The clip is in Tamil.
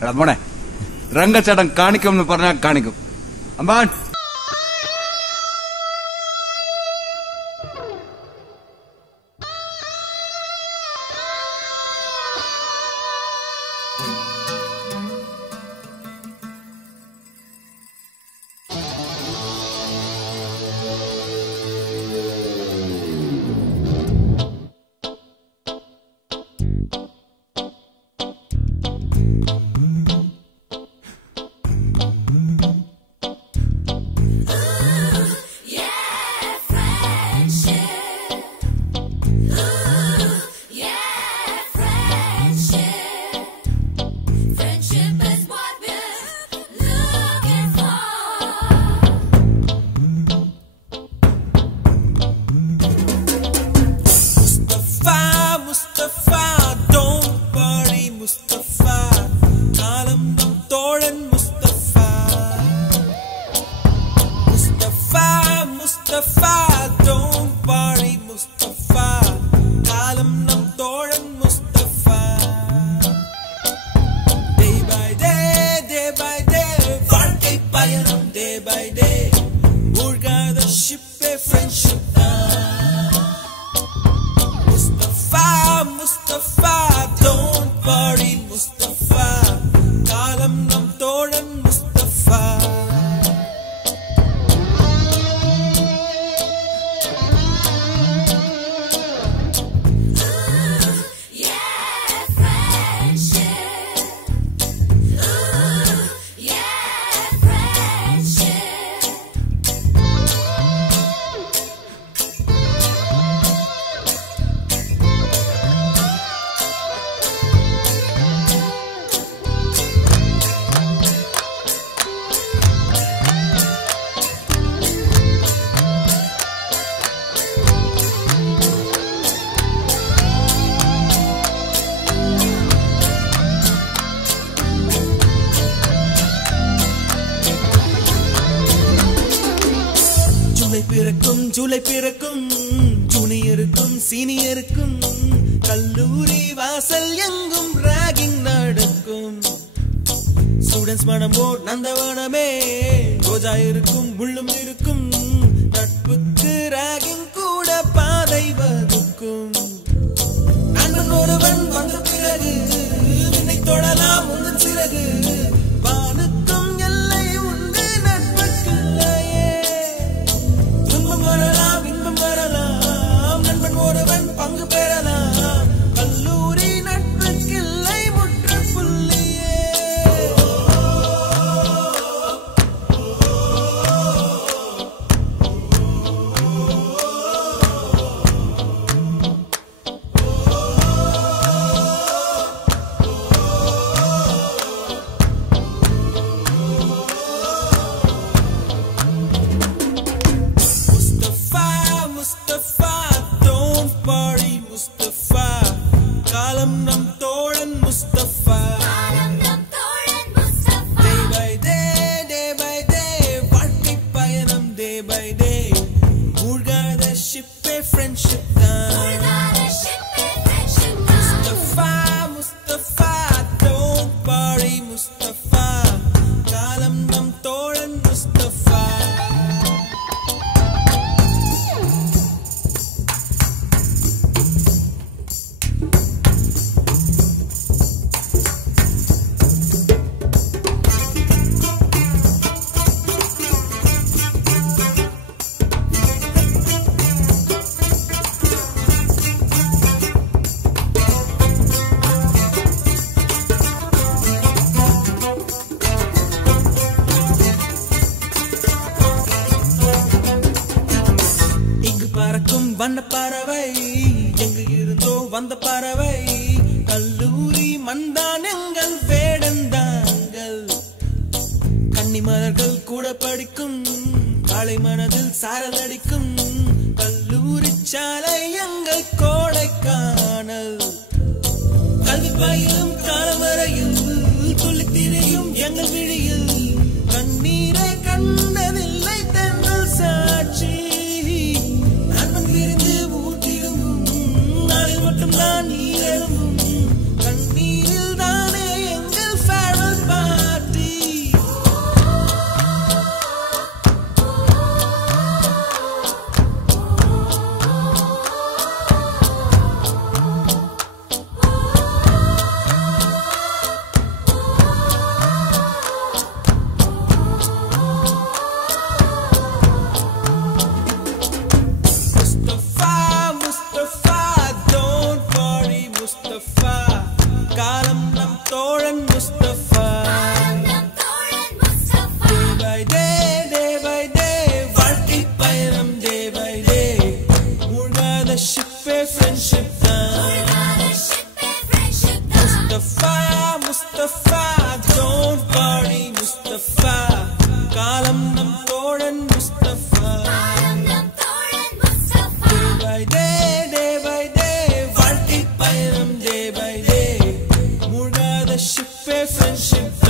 മോനെ രംഗച്ചേട്ടൻ കാണിക്കും എന്ന് പറഞ്ഞാൽ കാണിക്കും. അമ്പാൻ ஜூலை பிறக்கும் ஜூனியருக்கும் சீனியருக்கும் கல்லூரி வாசல் எங்கும் ராகிங் நடக்கும். ஸ்டூடெண்ட்ஸ் மனமோ நந்தவனமே ரோஜா இருக்கும் முள்ளும் இருக்கும். நட்புக்கு ராகிங் கூட பாதை வகுக்கும். நண்பன் ஒருவன் வந்த பிறகு விண்ணை தொடலாம் உந்தன் சிறகு. வானுக்கும் எல்லை உண்டு நட்புக்குள்ளையே. துன்பம் வரலாம் இன்பம் வரலாம் நண்பன் ஒருவன் பங்கு பெறலாம். கல்லூரி நட்புக்கில்லை முற்றுப்புள்ளியே. வண்ண பறவை எங்கு இருந்தோ வந்த பறவை. கல்லூரி மண்தான் எங்கள் வேடந்தாங்கள். கன்னிமலர்கள் கூட படிக்கும் காலை மனதில் சாரல் அடிக்கும். கல்லூரி சாலை எங்கள் கோடைக்கானல். கல்வி பயிலும் காலம் வரையில் துள்ளி திரியும் எங்கள் விழியில். கண்ணீரை கண்டதில்லை தென்றல் சாட்சி. மட்டும் நான் நீரும் கண்ணீரில் தானே எங்கள் ஃபேர்வெல் தோழன் முஸ்தபா. Day by day, வாழ்க்கை பயணம் day by day. மூழ்காத ஷிப்பே friendship தான். Mustafa, don't worry Mustafa. காலம் நம் தோழன் முஸ்தபா. Day by day, வாழ்க்கை பயணம் day by day. மூழ்காத ஷிப்பே friendship.